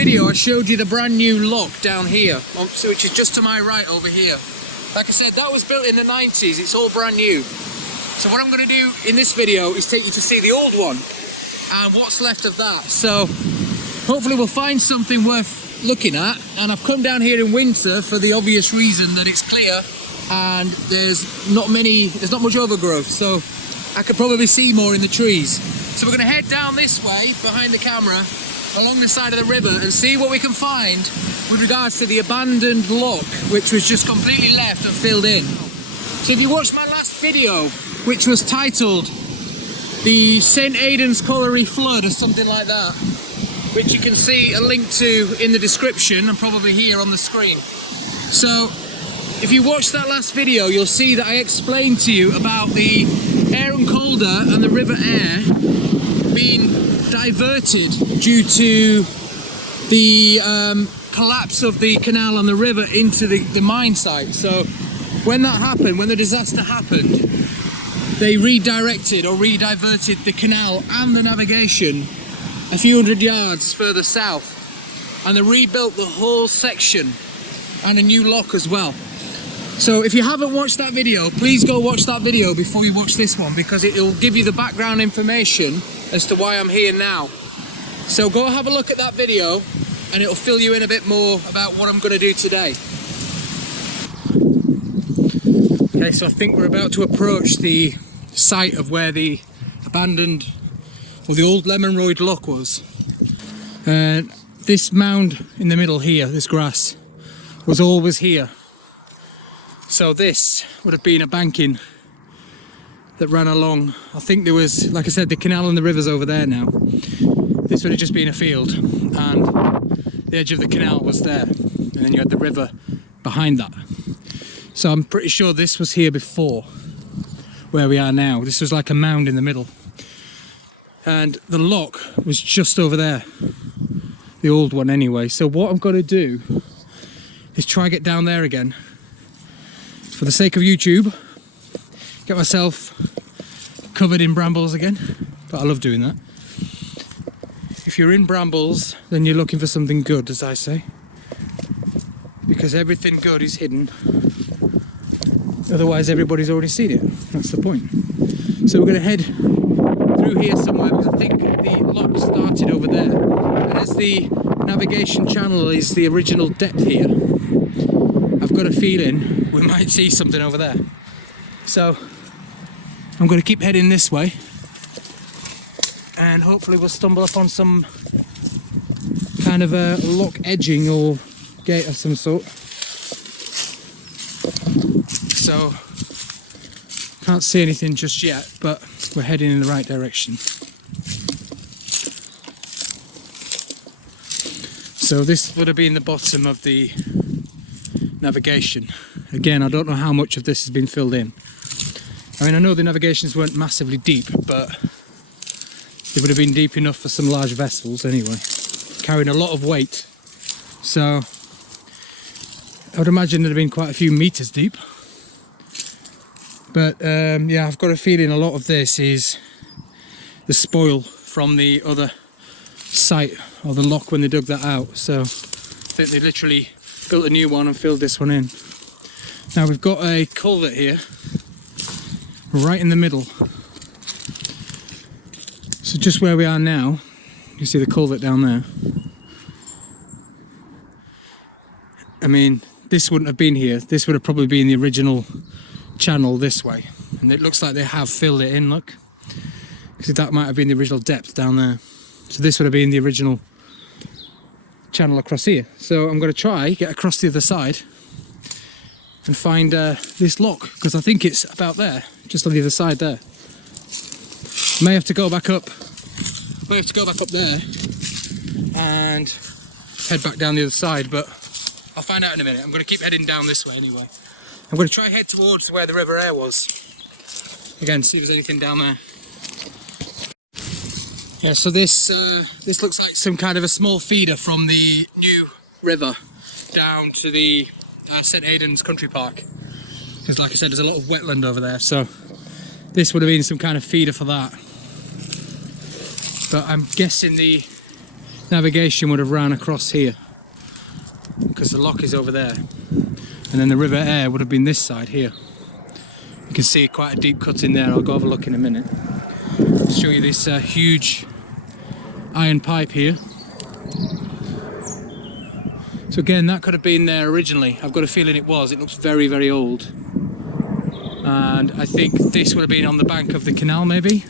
video I showed you the brand new lock down here, which is just to my right over here. Like I said, that was built in the 90s, it's all brand new. So what I'm going to do in this video is take you to see the old one and what's left of that. So hopefully we'll find something worth looking at. And I've come down here in winter for the obvious reason that it's clear and there's not much overgrowth, so I could probably see more in the trees. So we're going to head down this way behind the camera along the side of the river and see what we can find with regards to the abandoned lock, which was just completely left and filled in. So if you watched my last video, which was titled the St Aidan's Colliery Flood or something like that, which you can see a link to in the description and probably here on the screen. So if you watched that last video, you'll see that I explained to you about the Aire Calder and the River Aire being diverted due to the collapse of the canal on the river into the mine site. So when that happened, when the disaster happened, they redirected or re-diverted the canal and the navigation a few hundred yards further south, and they rebuilt the whole section and a new lock as well. So if you haven't watched that video, please go watch that video before you watch this one, because it'll give you the background information as to why I'm here now. So go have a look at that video and it'll fill you in a bit more about what I'm going to do today. Okay, so I think we're about to approach the site of where the abandoned, or the old Lemonroyd Lock was. This mound in the middle here, this grass, was always here. So this would have been a banking that ran along. I think there was, like I said, the canal and the river's over there now. This would have just been a field and the edge of the canal was there, and then you had the river behind that. So I'm pretty sure this was here before where we are now. This was like a mound in the middle, and the lock was just over there, the old one anyway. So what I'm going to do is try get down there again for the sake of YouTube, get myself covered in brambles again, but I love doing that. If you're in brambles, then you're looking for something good, as I say, because everything good is hidden. Otherwise everybody's already seen it. That's the point. So we're going to head through here somewhere, because I think the lock started over there, and as the navigation channel is the original depth here, I've got a feeling we might see something over there. So I'm going to keep heading this way and hopefully we'll stumble upon some kind of a lock edging or gate of some sort. So can't see anything just yet, but we're heading in the right direction. So this would have been the bottom of the navigation. Again, I don't know how much of this has been filled in. I mean, I know the navigations weren't massively deep, but they would have been deep enough for some large vessels anyway, carrying a lot of weight. So I would imagine there'd have been quite a few meters deep. But yeah, I've got a feeling a lot of this is the spoil from the other site, or the lock when they dug that out. So I think they literally built a new one and filled this one in. Now we've got a culvert here, right in the middle. So just where we are now, you see the culvert down there. I mean, this wouldn't have been here. This would have probably been the original channel this way. And it looks like they have filled it in, look. Because that might have been the original depth down there. So this would have been the original channel across here. So I'm going to try get across the other side and find this lock, because I think it's about there, just on the other side there. May have to go back up. May have to go back up there and head back down the other side, but I'll find out in a minute. I'm going to keep heading down this way anyway. I'm going to try head towards where the River Aire was. Again, see if there's anything down there. Yeah, so this looks like some kind of a small feeder from the new river down to the St Aidan's country park. Because like I said, there's a lot of wetland over there, so this would have been some kind of feeder for that. But I'm guessing the navigation would have ran across here, because the lock is over there, and then the River Aire would have been this side here. You can see quite a deep cut in there. I'll go have a look in a minute. I'll show you this huge iron pipe here. So again, that could have been there originally. I've got a feeling it was. It looks very, very old. And I think this would have been on the bank of the canal maybe.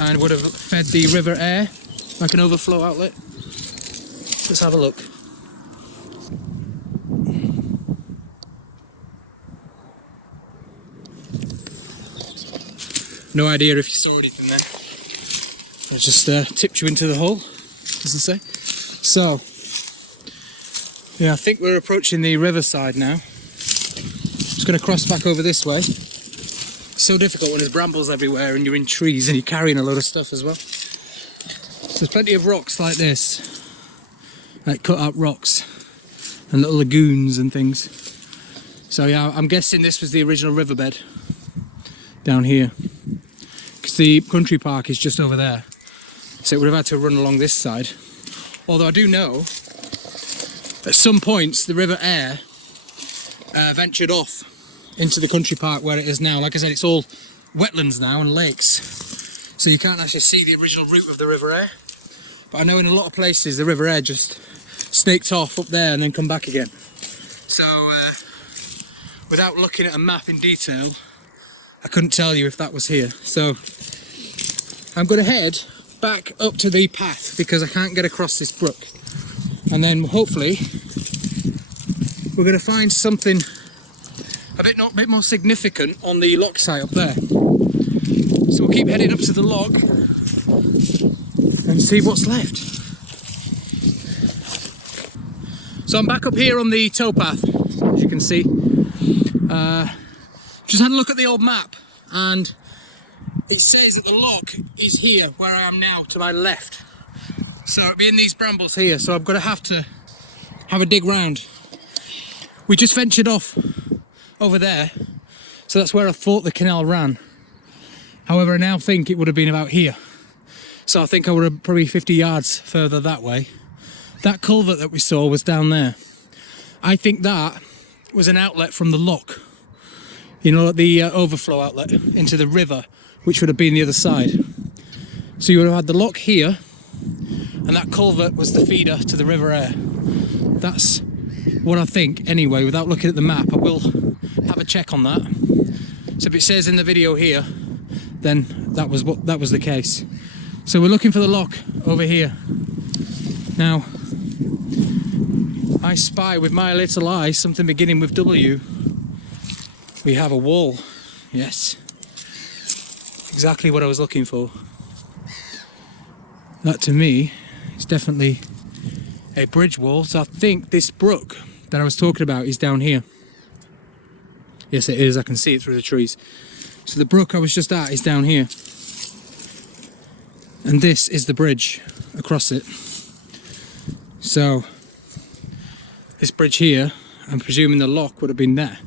And would have fed the River Aire, like an overflow outlet. Let's have a look. No idea if you saw anything there. I just tipped you into the hole, does it say? So, yeah, I think we're approaching the riverside now. Just going to cross back over this way. It's so difficult when there's brambles everywhere and you're in trees and you're carrying a load of stuff as well. There's plenty of rocks like this, like cut out rocks and little lagoons and things. So yeah, I'm guessing this was the original riverbed down here, because the country park is just over there. So it would have had to run along this side. Although I do know at some points the River Aire ventured off into the country park where it is now. Like I said, it's all wetlands now and lakes, so you can't actually see the original route of the River Aire. But I know in a lot of places the River Aire just snaked off up there and then come back again. So without looking at a map in detail, I couldn't tell you if that was here. So I'm going to head back up to the path because I can't get across this brook, and then hopefully we're going to find something a bit more significant on the lock site up there. So we'll keep heading up to the lock and see what's left. So I'm back up here on the towpath, as you can see. Just had a look at the old map, and it says that the lock is here where I am now, to my left. So it'll be in these brambles here, so I'm going to have a dig round. We just ventured off over there, so that's where I thought the canal ran. However, I now think it would have been about here. So I think I would have probably 50 yards further that way. That culvert that we saw was down there. I think that was an outlet from the lock. You know, the overflow outlet into the river, which would have been the other side. So you would have had the lock here, and that culvert was the feeder to the River Aire. That's what I think anyway. Without looking at the map, I will have a check on that. So if it says in the video here, then that was the case. So we're looking for the lock over here. Now, I spy with my little eye something beginning with W. We have a wall. Yes. Exactly what I was looking for. That to me is definitely a bridge wall. So I think this brook that I was talking about is down here. Yes, it is. I can see it through the trees. So the brook I was just at is down here. And this is the bridge across it. So this bridge here, I'm presuming the lock would have been there.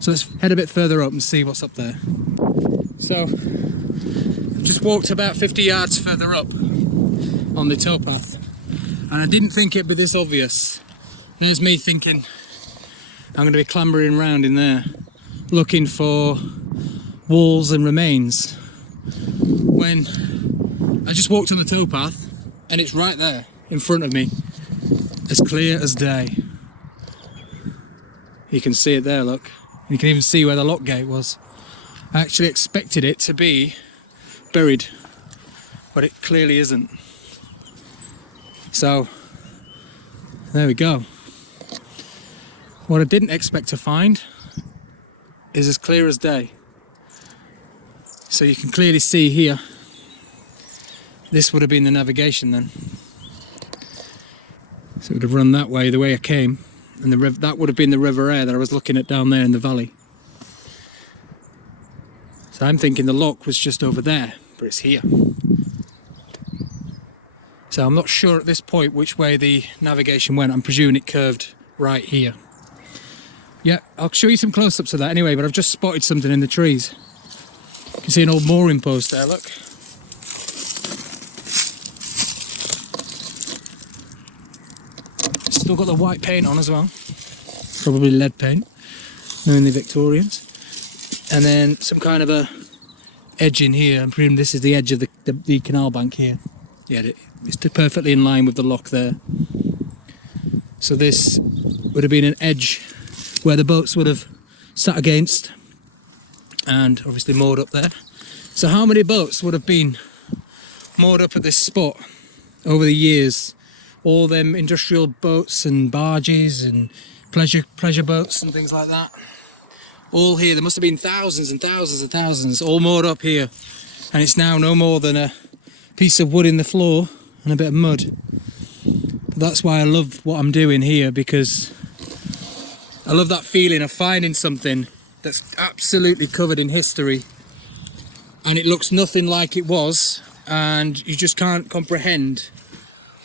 So let's head a bit further up and see what's up there. So I've just walked about 50 yards further up on the towpath, and I didn't think it'd be this obvious. There's me thinking I'm going to be clambering around in there looking for walls and remains, when I just walked on the towpath and it's right there in front of me, as clear as day. You can see it there, look. You can even see where the lock gate was. I actually expected it to be buried, but it clearly isn't. So there we go. What I didn't expect to find is as clear as day. So you can clearly see here, this would have been the navigation then. So it would have run that way, the way I came, and that would have been the River Aire that I was looking at down there in the valley. So I'm thinking the lock was just over there, but it's here. So I'm not sure at this point which way the navigation went. I'm presuming it curved right here. Yeah, I'll show you some close-ups of that anyway, but I've just spotted something in the trees. You can see an old mooring post there, look. Still got the white paint on as well. Probably lead paint, knowing the Victorians. And then some kind of a edge in here. I'm presuming this is the edge of the canal bank here. Yeah, it's perfectly in line with the lock there. So this would have been an edge where the boats would have sat against, and obviously moored up there. So how many boats would have been moored up at this spot over the years? All them industrial boats and barges and pleasure boats and things like that. All here, there must have been thousands and thousands and thousands all moored up here. And it's now no more than a piece of wood in the floor and a bit of mud. But that's why I love what I'm doing here, because I love that feeling of finding something that's absolutely covered in history and it looks nothing like it was, and you just can't comprehend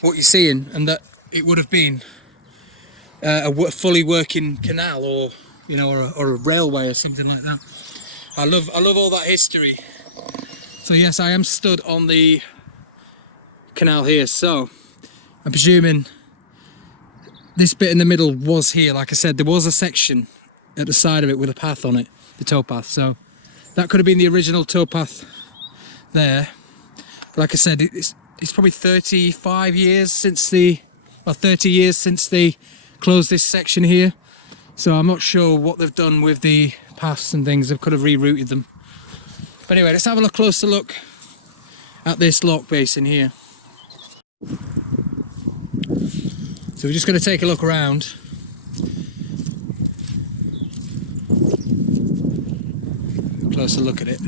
what you're seeing, and that it would have been a fully working canal, or you know, or a railway or something like that. I love all that history. So yes, I am stood on the canal here. So I'm presuming this bit in the middle was here. Like I said, there was a section at the side of it with a path on it, the towpath. So that could have been the original towpath there. But like I said, it's probably 35 years since 30 years since they closed this section here. So I'm not sure what they've done with the paths and things. They could have rerouted them. But anyway, let's have a closer look at this lock basin here. So we're just going to take a look around. Closer look at it.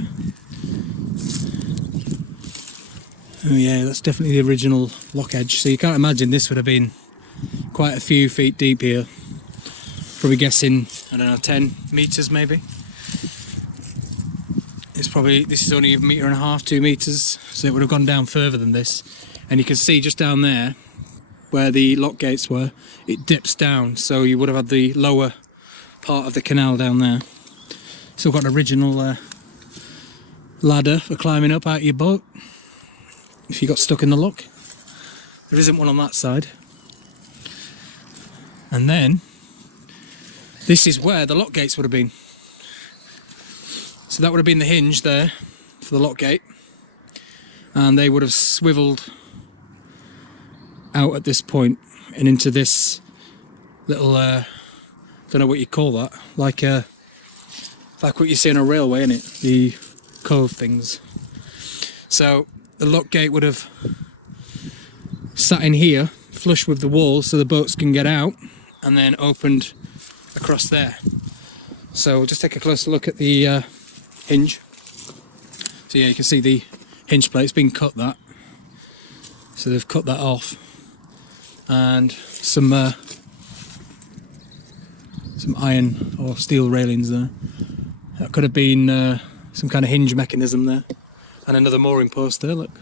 Oh yeah, that's definitely the original lock edge. So you can't imagine this would have been quite a few feet deep here. Probably guessing, I don't know, 10 meters maybe. This is only 1.5 meters, 2 meters, so it would have gone down further than this. And you can see just down there where the lock gates were, it dips down, so you would have had the lower part of the canal down there. Still got an original ladder for climbing up out of your boat if you got stuck in the lock. There isn't one on that side. And then this is where the lock gates would have been. So that would have been the hinge there for the lock gate, and they would have swiveled out at this point and into this little don't know what you call that, like what you see on a railway, innit? The cove things. So the lock gate would have sat in here flush with the wall so the boats can get out, and then opened across there. So we'll just take a closer look at the hinge. So yeah, you can see the hinge plate's been cut, that. So they've cut that off, and some iron or steel railings there. That could have been some kind of hinge mechanism there, and another mooring post there. Look,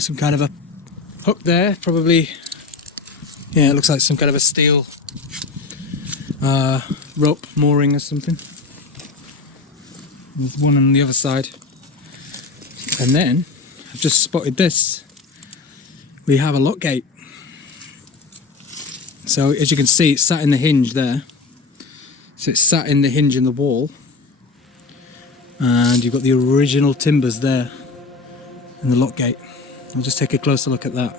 some kind of a hook there, probably. Yeah, it looks like some kind of a steel rope mooring or something. There's one on the other side. And then, I've just spotted this. We have a lock gate. So, as you can see, it's sat in the hinge there. So it's sat in the hinge in the wall. And you've got the original timbers there in the lock gate. I'll just take a closer look at that.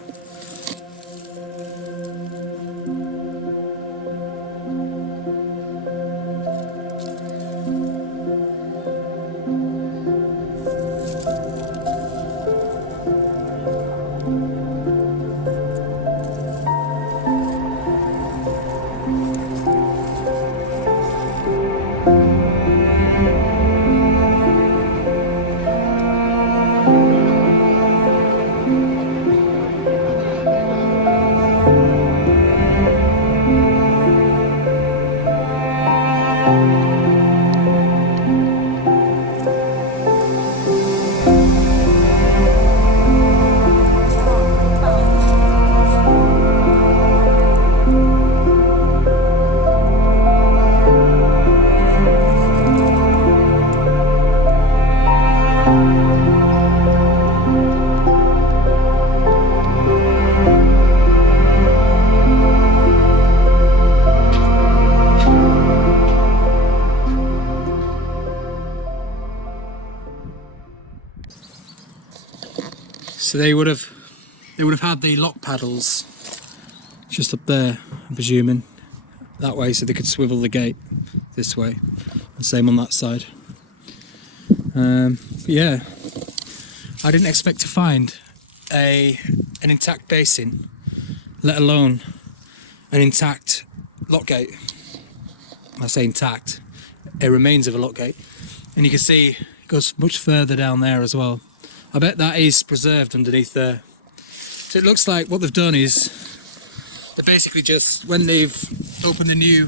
So they would have had the lock paddles just up there, I'm presuming, that way, so they could swivel the gate this way, and same on that side. But yeah, I didn't expect to find an intact basin, let alone an intact lock gate. I say intact, it remains of a lock gate, and you can see it goes much further down there as well. I bet that is preserved underneath there. So it looks like what they've done is they basically just, when they've opened the new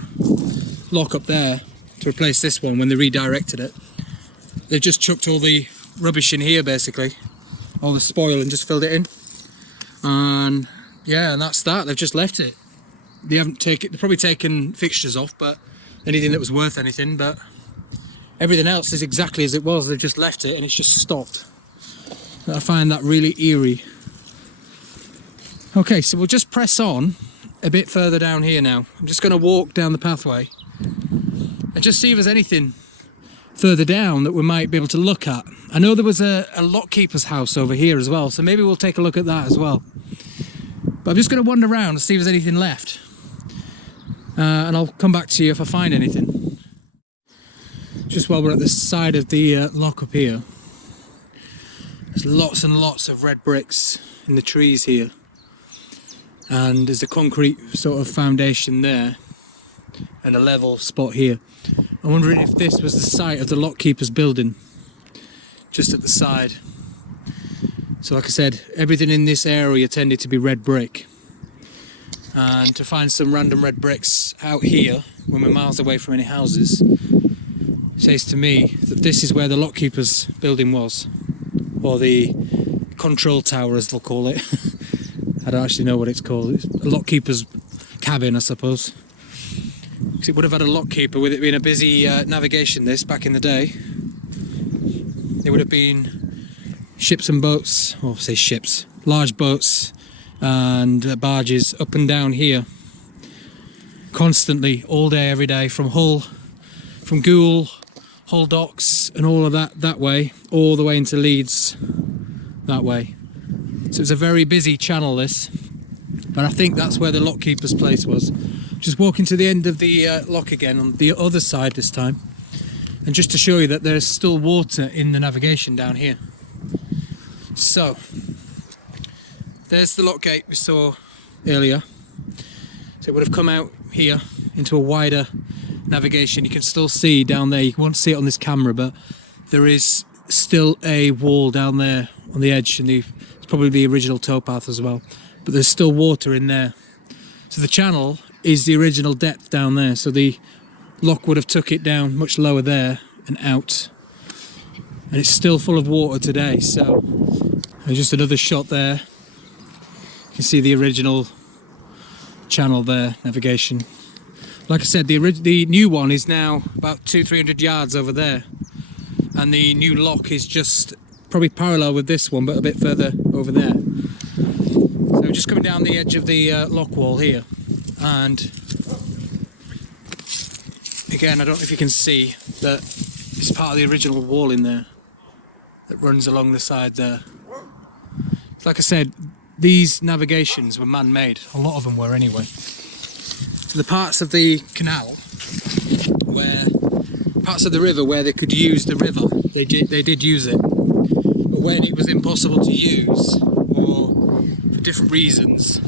lock up there to replace this one, when they redirected it, they've just chucked all the rubbish in here, basically, all the spoil, and just filled it in. And yeah, and that's that. They've just left it. They haven't taken, they've probably taken fixtures off, but anything that was worth anything, but everything else is exactly as it was. They've just left it and it's just stopped. I find that really eerie. Okay, so we'll just press on a bit further down here now. I'm just going to walk down the pathway and just see if there's anything further down that we might be able to look at. I know there was a lockkeeper's house over here as well, so maybe we'll take a look at that as well. But I'm just going to wander around and see if there's anything left. And I'll come back to you if I find anything. Just while we're at the side of the lock up here, there's lots and lots of red bricks in the trees here. And there's a concrete sort of foundation there and a level spot here. I'm wondering if this was the site of the lockkeeper's building, just at the side. So like I said, everything in this area tended to be red brick. And to find some random red bricks out here, when we're miles away from any houses, says to me that this is where the lockkeeper's building was. Or the control tower, as they'll call it. I don't actually know what it's called. It's a lockkeeper's cabin, I suppose. Because it would have had a lockkeeper, with it being a busy navigation this back in the day. There would have been ships and boats, or say ships, large boats and barges up and down here constantly, all day, every day, from Hull, from Goole, Hull docks and all of that way, all the way into Leeds that way. So it's a very busy channel, this, but I think that's where the lockkeeper's place was. Just walking to the end of the lock again, on the other side this time, and just to show you that there's still water in the navigation down here. So there's the lock gate we saw earlier. So it would have come out here into a wider navigation. You can still see down there, you won't see it on this camera, but there is still a wall down there on the edge, and it's probably the original towpath as well, but there's still water in there. So the channel is the original depth down there, so the lock would have took it down much lower there and out, and it's still full of water today. So there's just another shot there. You can see the original channel there, navigation. Like I said, the new one is now about 200-300 yards over there, and the new lock is just probably parallel with this one, but a bit further over there. So we're just coming down the edge of the lock wall here, and again, I don't know if you can see that it's part of the original wall in there that runs along the side there. Like I said, these navigations were man-made. A lot of them were anyway. So the parts of the canal, where parts of the river where they could use the river, they did use it. But when it was impossible to use, or for different reasons,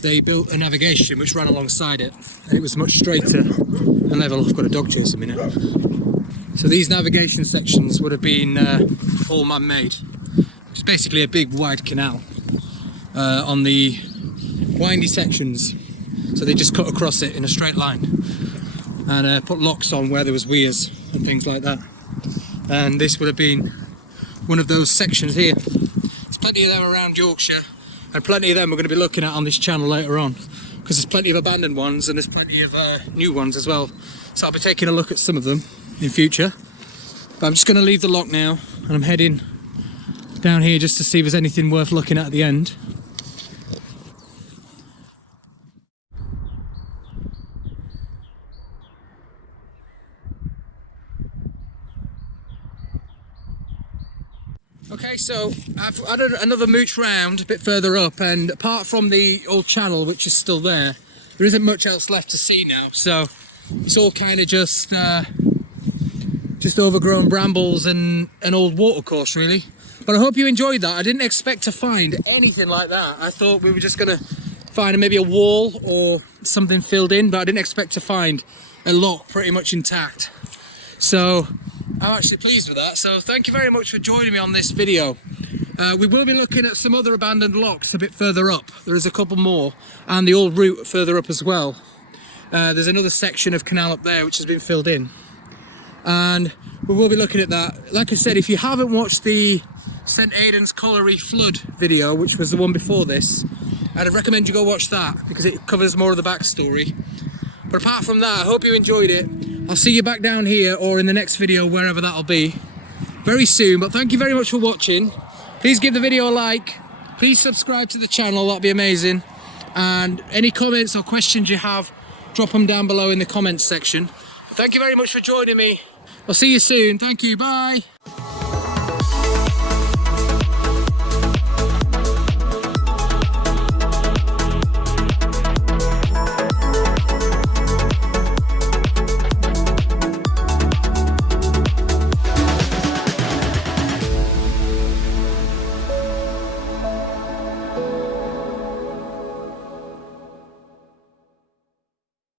they built a navigation which ran alongside it, and it was much straighter and level. I've got a dog chasing me now. So these navigation sections would have been all man-made. It's basically a big wide canal on the windy sections. So they just cut across it in a straight line and put locks on where there was weirs and things like that. And this would have been one of those sections here. There's plenty of them around Yorkshire, and plenty of them we're going to be looking at on this channel later on, because there's plenty of abandoned ones and there's plenty of new ones as well. So I'll be taking a look at some of them in future. But I'm just going to leave the lock now, and I'm heading down here just to see if there's anything worth looking at the end. Okay, so I've added another mooch round a bit further up, and apart from the old channel, which is still there isn't much else left to see now. So it's all kind of just overgrown brambles and an old watercourse, really. But I hope you enjoyed that. I didn't expect to find anything like that. I thought we were just going to find maybe a wall or something filled in, but I didn't expect to find a lock pretty much intact. So I'm actually pleased with that. So thank you very much for joining me on this video. We will be looking at some other abandoned locks a bit further up. There is a couple more, and the old route further up as well. There's another section of canal up there which has been filled in, and we will be looking at that. Like I said, if you haven't watched the St Aidan's colliery flood video, which was the one before this, I'd recommend you go watch that because it covers more of the backstory. But apart from that, I hope you enjoyed it. I'll see you back down here or in the next video, wherever that'll be, very soon. But thank you very much for watching. Please give the video a like. Please subscribe to the channel, that'd be amazing. And any comments or questions you have, drop them down below in the comments section. Thank you very much for joining me. I'll see you soon. Thank you. Bye.